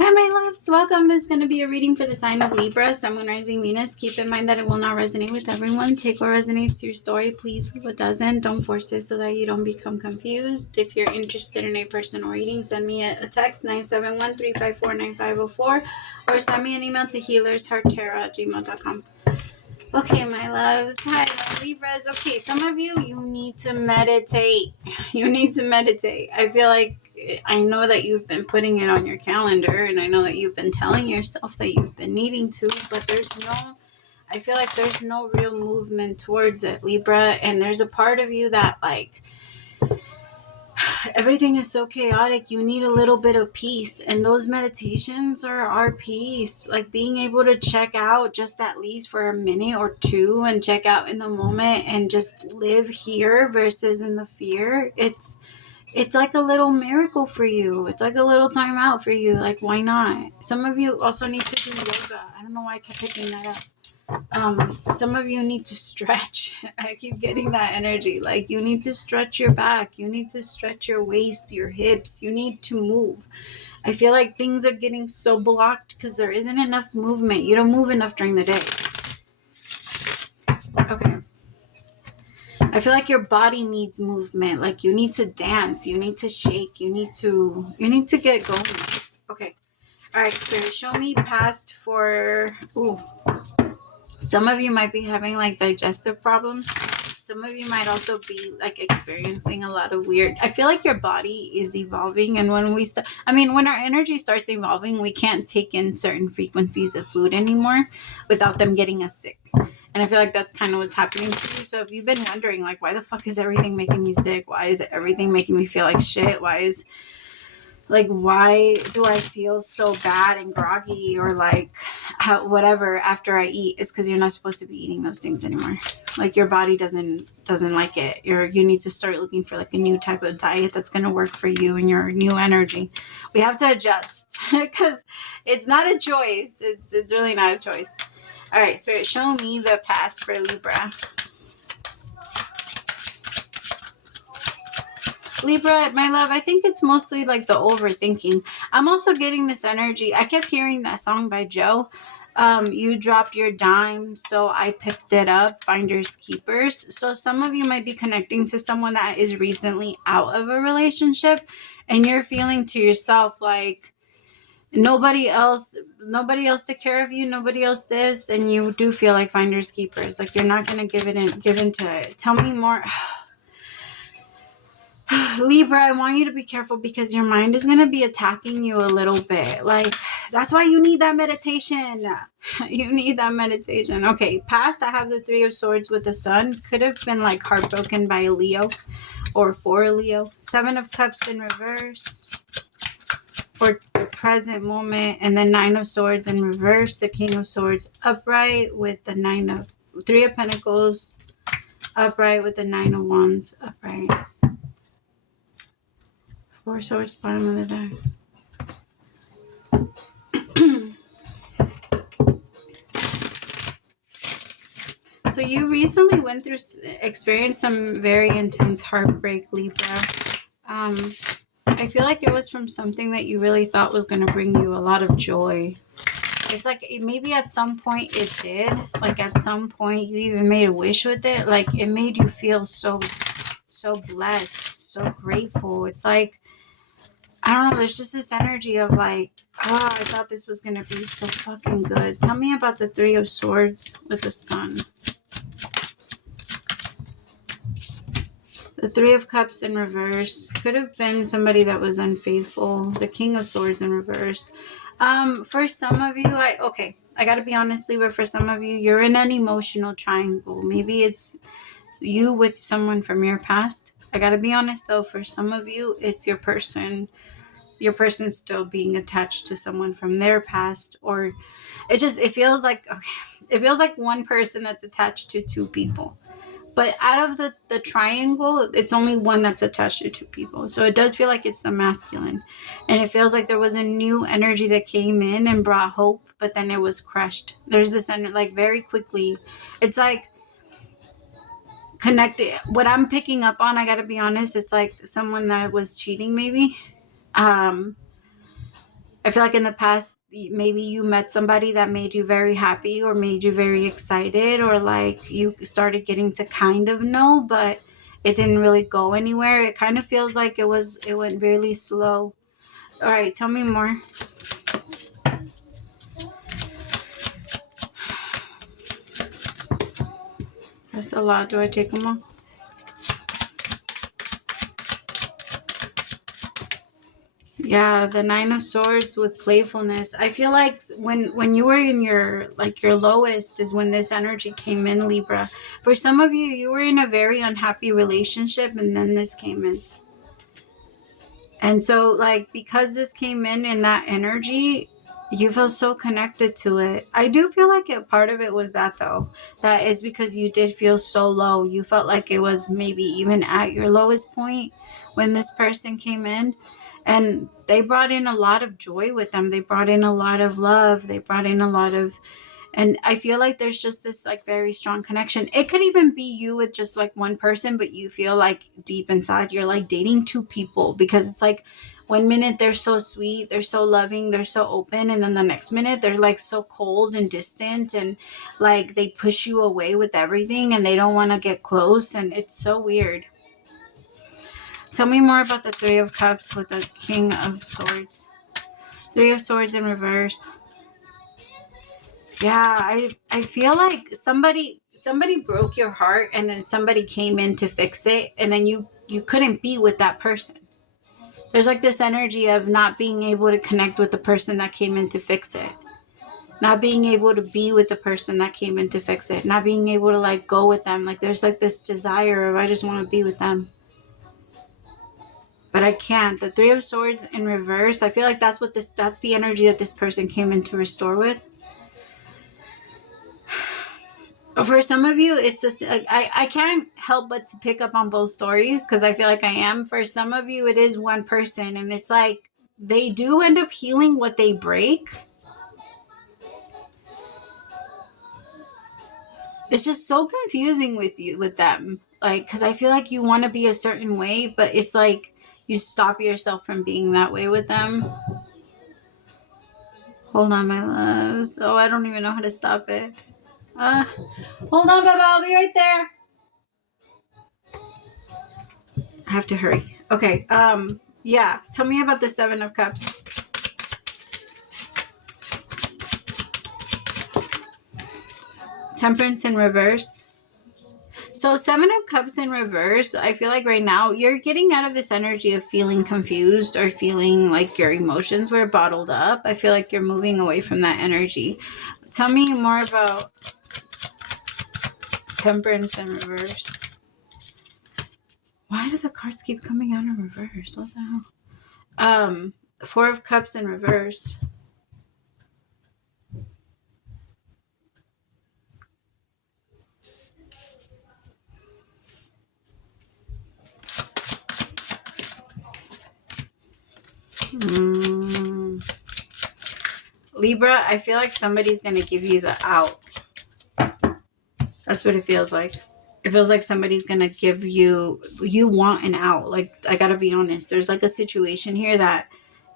Hi, my loves. Welcome. This is going to be a reading for the sign of Libra, Sun, Moon, Rising, Venus. Keep in mind that it will not resonate with everyone. Take what resonates to your story. Please leave what doesn't. Don't force it so that you don't become confused. If you're interested in a personal reading, send me a text 971-354-9504 or send me an email to HealersHeartTarot@gmail.com. Okay, my loves. Hi, my Libras. Okay, some of you, you need to meditate. You need to meditate. I feel like I know that you've been putting it on your calendar, and I know that you've been telling yourself that you've been needing to, but I feel like there's no real movement towards it, Libra. And there's a part of you that, like, everything is so chaotic. You need a little bit of peace, and those meditations are our peace. Like being able to check out just at least for a minute or two and check out in the moment and just live here versus in the fear. It's like a little miracle for you. It's like a little time out for you. Like, why not? Some of you also need to do yoga. I don't know why I kept picking that up. Some of you need to stretch. I keep getting that energy. Like, you need to stretch your back. You need to stretch your waist, your hips. You need to move. I feel like things are getting so blocked because there isn't enough movement. You don't move enough during the day. Okay. I feel like your body needs movement. Like, you need to dance. You need to shake. You need to get going. Okay. All right, Spirit, show me past for... Ooh. Some of you might be having like digestive problems. Some of you might also be like experiencing a lot of weird. I feel like your body is evolving, and when when our energy starts evolving, we can't take in certain frequencies of food anymore without them getting us sick. And I feel like that's kind of what's happening to you. So if you've been wondering, like, why the fuck is everything making me sick? Why is everything making me feel like shit? Why do I feel so bad and groggy or like whatever after I eat? It's because you're not supposed to be eating those things anymore. Like, your body doesn't like it. You need to start looking for like a new type of diet that's going to work for you and your new energy. We have to adjust because it's not a choice. It's really not a choice. All right, Spirit, show me the past for Libra. Libra, my love, I think it's mostly like the overthinking. I'm also getting this energy. I kept hearing that song by Joe. You dropped your dime, so I picked it up. Finders keepers. So some of you might be connecting to someone that is recently out of a relationship, and you're feeling to yourself like nobody else took care of you, nobody else this, and you do feel like finders keepers. Like, you're not gonna give into it. Tell me more. Libra, I want you to be careful because your mind is going to be attacking you a little bit. Like, that's why you need that meditation. You need that meditation. Okay, past, I have the Three of Swords with the Sun. Could have been like heartbroken by a Leo or for a Leo. Seven of Cups in reverse for the present moment. And then Nine of Swords in reverse. The King of Swords upright with the Three of Pentacles upright with the Nine of Wands upright. Four Swords, bottom of the deck. So you recently experienced some very intense heartbreak, Libra. I feel like it was from something that you really thought was going to bring you a lot of joy. It's like maybe at some point it did. Like, at some point you even made a wish with it. Like, it made you feel so blessed, so grateful. It's like, I don't know, there's just this energy of like, oh, I thought this was going to be so fucking good. Tell me about the Three of Swords with the Sun. The Three of Cups in reverse. Could have been somebody that was unfaithful. The King of Swords in reverse. For some of you, I gotta be honest, Libra, for some of you, you're in an emotional triangle. Maybe it's you with someone from your past. I gotta be honest though, for some of you, it's your person still being attached to someone from their past, or it feels like one person that's attached to two people. But out of the triangle, it's only one that's attached to two people. So it does feel like it's the masculine. And it feels like there was a new energy that came in and brought hope, but then it was crushed. There's this energy, like, very quickly. It's like connected. What I'm picking up on, I gotta be honest, it's like someone that was cheating maybe. I I feel like in the past, maybe you met somebody that made you very happy or made you very excited, or like you started getting to kind of know, but it didn't really go anywhere. It kind of feels like it went really slow. All right, tell me more. That's a lot. Do I take them all? Yeah, the Nine of Swords with playfulness. I feel like when you were in your lowest is when this energy came in, Libra. For some of you, you were in a very unhappy relationship and then this came in. And so like because this came in that energy, you feel so connected to it. I do feel like a part of it was that though. That is because you did feel so low. You felt like it was maybe even at your lowest point when this person came in. And they brought in a lot of joy with them. They brought in a lot of love. They brought in a lot of, and I feel like there's just this like very strong connection. It could even be you with just like one person, but you feel like deep inside you're like dating two people, because it's like one minute they're so sweet, they're so loving, they're so open, and then the next minute they're like so cold and distant, and like they push you away with everything and they don't want to get close, and it's so weird. Tell me more about the Three of Cups with the King of Swords. Three of Swords in reverse. Yeah, I feel like somebody broke your heart and then somebody came in to fix it, and then you couldn't be with that person. There's like this energy of not being able to connect with the person that came in to fix it. Not being able to be with the person that came in to fix it. Not being able to like go with them. Like there's like this desire of I just want to be with them. But I can't. The Three of Swords in reverse, I feel like that's the energy that this person came in to restore with. For some of you, it's this, I can't help but to pick up on both stories because I feel like I am. For some of you, it is one person, and it's like they do end up healing what they break. It's just so confusing with them. Like, because I feel like you want to be a certain way, but it's like you stop yourself from being that way with them. Hold on, my loves. Oh, I don't even know how to stop it. Hold on, Baba. I'll be right there. I have to hurry. Okay. Yeah. Tell me about the Seven of Cups. Temperance in reverse. So Seven of Cups in reverse, I feel like right now you're getting out of this energy of feeling confused or feeling like your emotions were bottled up. I feel like you're moving away from that energy. Tell me more about Temperance in reverse. Why do the cards keep coming out in reverse? What the hell? Four of Cups in reverse. Libra, I feel like somebody's going to give you the out. That's what it feels like. It feels like somebody's going to give you want an out. Like, I got to be honest. There's like a situation here that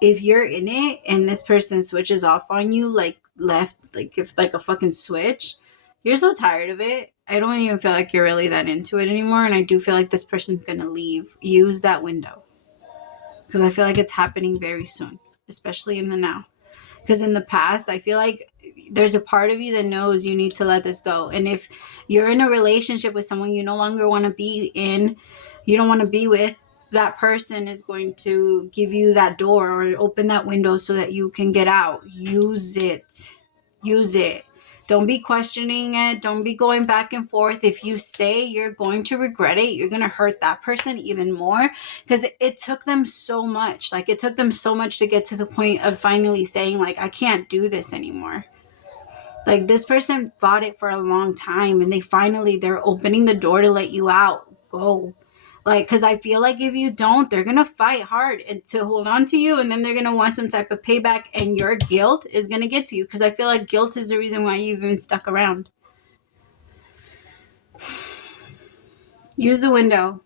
if you're in it and this person switches off on you, like left, like if like a fucking switch, you're so tired of it. I don't even feel like you're really that into it anymore. And I do feel like this person's going to leave. Use that window. Because I feel like it's happening very soon, especially in the now. Because in the past, I feel like there's a part of you that knows you need to let this go. And if you're in a relationship with someone you no longer want to be in, you don't want to be with, that person is going to give you that door or open that window so that you can get out. Use it. Use it. Don't be questioning it. Don't be going back and forth. If you stay, you're going to regret it. You're going to hurt that person even more because it took them so much. Like, it took them so much to get to the point of finally saying, like, I can't do this anymore. Like, this person fought it for a long time and they're opening the door to let you out. Go. Like, because I feel like if you don't, they're going to fight hard and to hold on to you. And then they're going to want some type of payback. And your guilt is going to get to you. Because I feel like guilt is the reason why you've been stuck around. Use the window.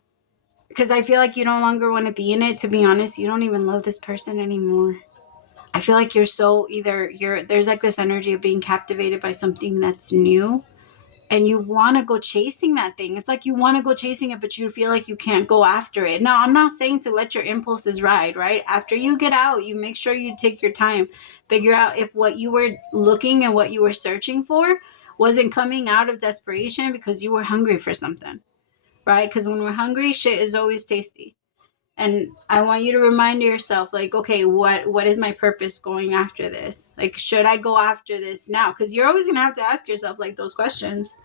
Because I feel like you no longer want to be in it. To be honest, you don't even love this person anymore. I feel like you're so there's like this energy of being captivated by something that's new, and you want to go chasing that thing. It's like you want to go chasing it, but you feel like you can't go after it. Now, I'm not saying to let your impulses ride, right? After you get out, you make sure you take your time, figure out if what you were looking and what you were searching for wasn't coming out of desperation because you were hungry for something, right? Because when we're hungry, shit is always tasty. And I want you to remind yourself, like, okay, what is my purpose going after this? Like, should I go after this now? Because you're always going to have to ask yourself, like, those questions.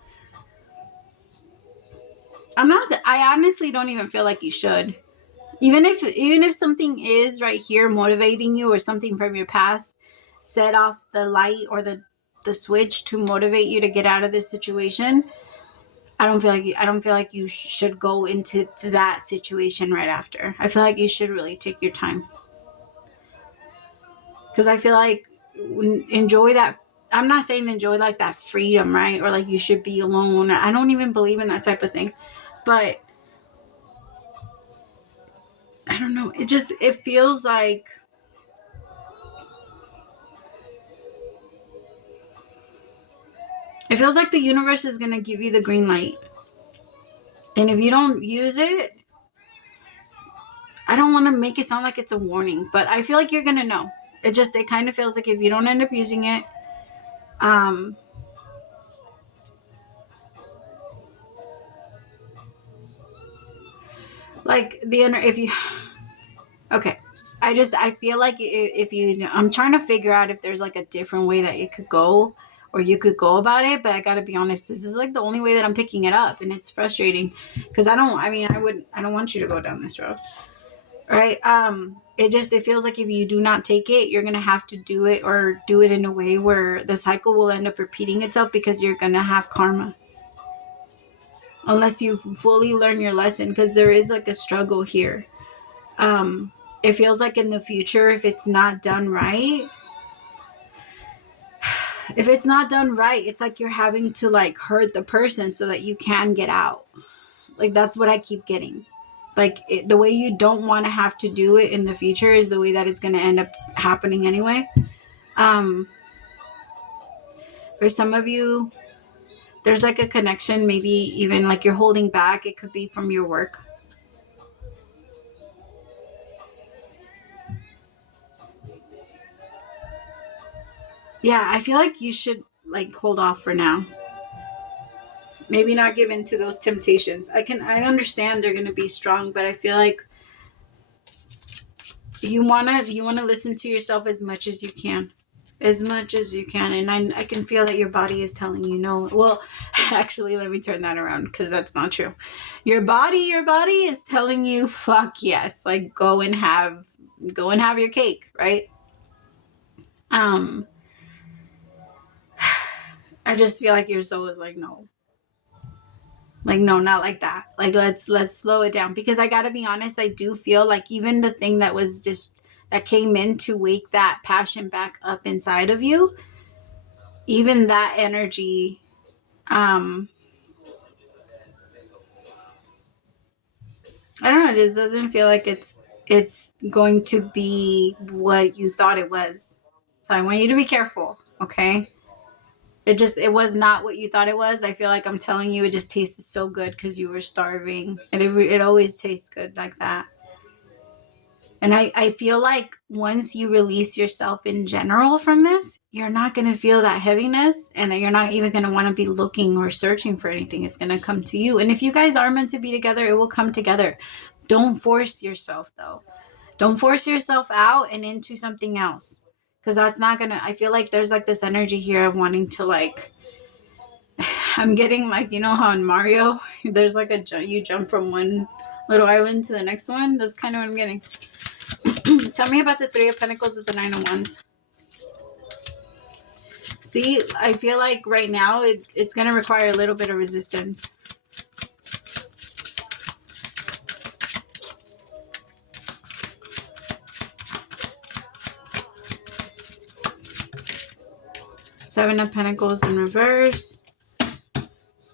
I honestly don't even feel like you should. Even if something is right here motivating you, or something from your past set off the light or the switch to motivate you to get out of this situation, I don't feel like you should go into that situation right after. I feel like you should really take your time. Because I feel like enjoy that. I'm not saying enjoy like that freedom, right? Or like you should be alone. I don't even believe in that type of thing. But I don't know. It feels like the universe is going to give you the green light. And if you don't use it, I don't want to make it sound like it's a warning, but I feel like you're going to know. It kind of feels like if you don't end up using it, like if you, okay. I feel like if you, I'm trying to figure out if there's like a different way that you could go, or you could go about it, but I gotta be honest, this is like the only way that I'm picking it up, and it's frustrating because I don't want you to go down this road, right? It feels like if you do not take it, you're gonna have to do it in a way where the cycle will end up repeating itself, because you're gonna have karma unless you fully learn your lesson, because there is like a struggle here. It feels like in the future, if it's not done right, it's like you're having to like hurt the person so that you can get out. Like, that's what I keep getting. Like, the way you don't want to have to do it in the future is the way that it's going to end up happening anyway. For some of you, there's like a connection, maybe even like you're holding back. It could be from your work. Yeah, I feel like you should like hold off for now. Maybe not give in to those temptations. I understand they're going to be strong, but I feel like you want to listen to yourself as much as you can. And I can feel that your body is telling you no. Well, actually, let me turn that around, because that's not true. Your body is telling you fuck yes, like go and have your cake, right? I just feel like your soul is like, no, not like that. Like, let's slow it down, because I gotta be honest, I do feel like even the thing that was just that came in to wake that passion back up inside of you, even that energy, I don't know, it just doesn't feel like it's going to be what you thought it was. So I want you to be careful, okay? It was not what you thought it was. I feel like I'm telling you, it just tasted so good because you were starving. And it always tastes good like that. And I feel like once you release yourself in general from this, you're not going to feel that heaviness, and that you're not even going to want to be looking or searching for anything. It's going to come to you. And if you guys are meant to be together, it will come together. Don't force yourself, though. Don't force yourself out and into something else, because that's not going to, I feel like there's like this energy here of wanting to like, I'm getting like, you know how in Mario, there's like you jump from one little island to the next one? That's kind of what I'm getting. Tell me about the Three of Pentacles with the Nine of Wands. See, I feel like right now it's going to require a little bit of resistance. Seven of Pentacles in reverse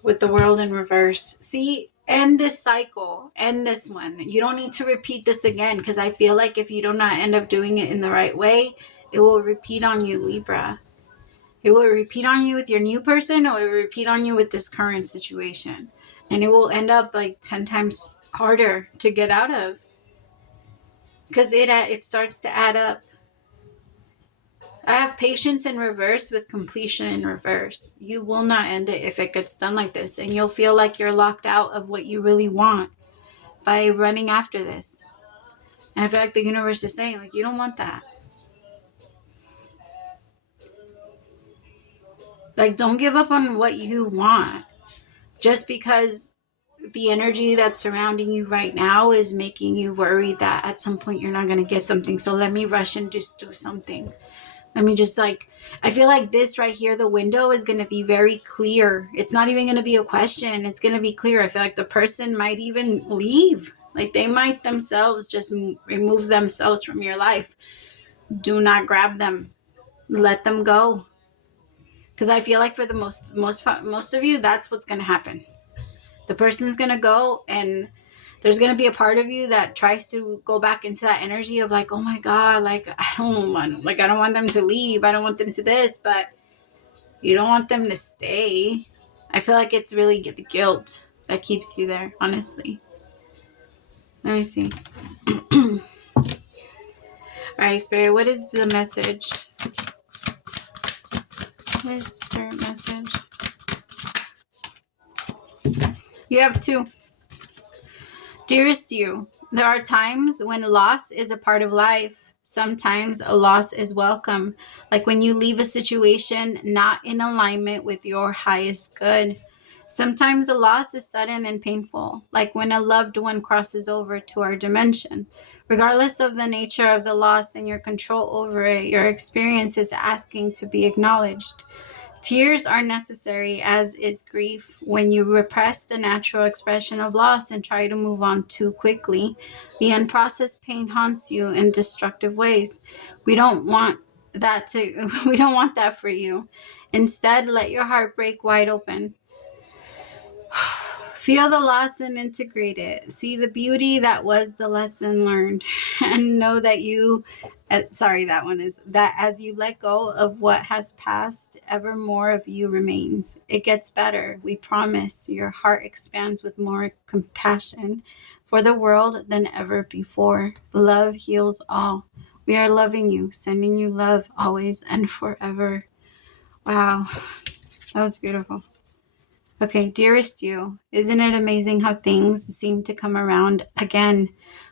with the World in reverse. See, end this cycle. End this one. You don't need to repeat this again, because I feel like if you do not end up doing it in the right way, it will repeat on you, Libra. It will repeat on you with your new person, or it will repeat on you with this current situation. And it will end up like 10 times harder to get out of. Because it starts to add up. I have patience in reverse with completion in reverse. You will not end it if it gets done like this. And you'll feel like you're locked out of what you really want by running after this. And I feel like the universe is saying, like, you don't want that. Like, don't give up on what you want. Just because the energy that's surrounding you right now is making you worried that at some point you're not going to get something. So let me rush and just do something. Let me just I feel like this right here, the window is going to be very clear. It's not even going to be a question. It's going to be clear. I feel like the person might even leave. Like they might themselves just remove themselves from your life. Do not grab them. Let them go. Because I feel like for the most of you, that's what's going to happen. The person's going to go, and there's going to be a part of you that tries to go back into that energy of like, oh my God, like, I don't want them to leave. I don't want them to this, but you don't want them to stay. I feel like it's really the guilt that keeps you there, honestly. Let me see. All right, Spirit, what is the message? What is the Spirit message? You have 2. Dearest you, there are times when loss is a part of life. Sometimes a loss is welcome, like when you leave a situation not in alignment with your highest good. Sometimes a loss is sudden and painful, like when a loved one crosses over to our dimension. Regardless of the nature of the loss and your control over it, your experience is asking to be acknowledged. Tears are necessary, as is grief. When you repress the natural expression of loss and try to move on too quickly, the unprocessed pain haunts you in destructive ways. We don't want that for you. Instead, let your heart break wide open. Feel the loss and integrate it. See the beauty that was the lesson learned, and know that that as you let go of what has passed, ever more of you remains. It gets better, we promise. Your heart expands with more compassion for the world than ever before. Love heals all. We are loving you, sending you love always and forever. Wow, that was beautiful. Okay, dearest you, isn't it amazing how things seem to come around again,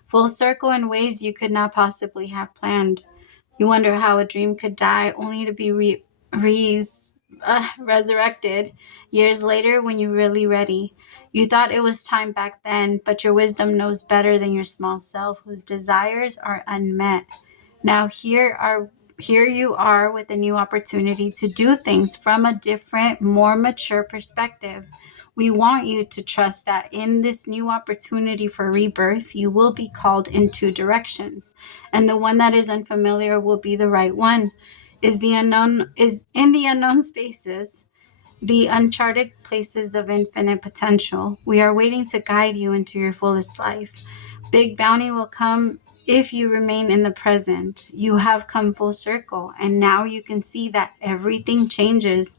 full circle in ways you could not possibly have planned? You wonder how a dream could die only to be resurrected years later when you're really ready. You thought it was time back then, but your wisdom knows better than your small self, whose desires are unmet. Now here you are with a new opportunity to do things from a different, more mature perspective. We want you to trust that in this new opportunity for rebirth, you will be called in 2 directions, and the one that is unfamiliar will be the right one. Is in the unknown spaces, the uncharted places of infinite potential. We are waiting to guide you into your fullest life. Big bounty will come if you remain in the present. You have come full circle, and now you can see that everything changes,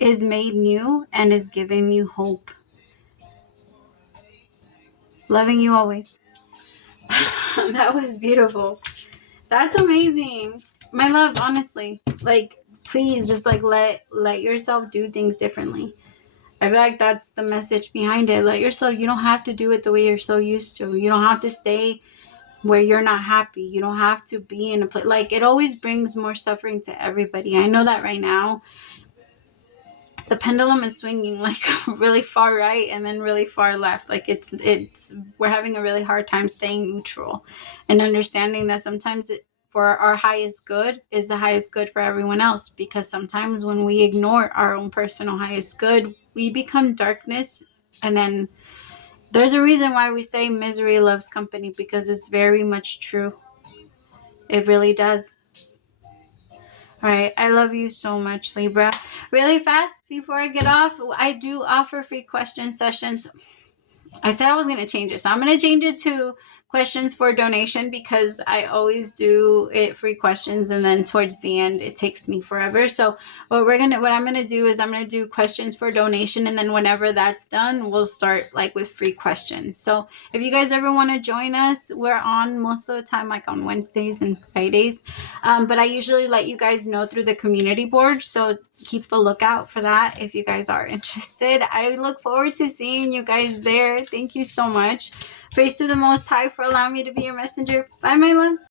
is made new, and is giving you hope. Loving you always. That was beautiful. That's amazing. My love, honestly. Like, please just let yourself do things differently. I feel like that's the message behind it. Let yourself, you don't have to do it the way you're so used to. You don't have to stay where you're not happy. You don't have to be in a place. Like, it always brings more suffering to everybody. I know that right now. The pendulum is swinging like really far right and then really far left. Like we're having a really hard time staying neutral and understanding that sometimes for our highest good is the highest good for everyone else. Because sometimes when we ignore our own personal highest good, we become darkness. And then there's a reason why we say misery loves company, because it's very much true. It really does. All right, I love you so much, Libra. Really fast, before I get off, I do offer free question sessions. I said I was going to change it, so I'm going to change it to questions for donation because I always do it free questions, and then towards the end it takes me forever. So what I'm gonna do is I'm gonna do questions for donation, and then whenever that's done, we'll start like with free questions. So if you guys ever want to join us, we're on most of the time like on Wednesdays and Fridays, but I usually let you guys know through the community board, so keep a lookout for that if you guys are interested. I look forward to seeing you guys there. Thank you so much. Praise to the Most High for allowing me to be your messenger. Bye, my loves.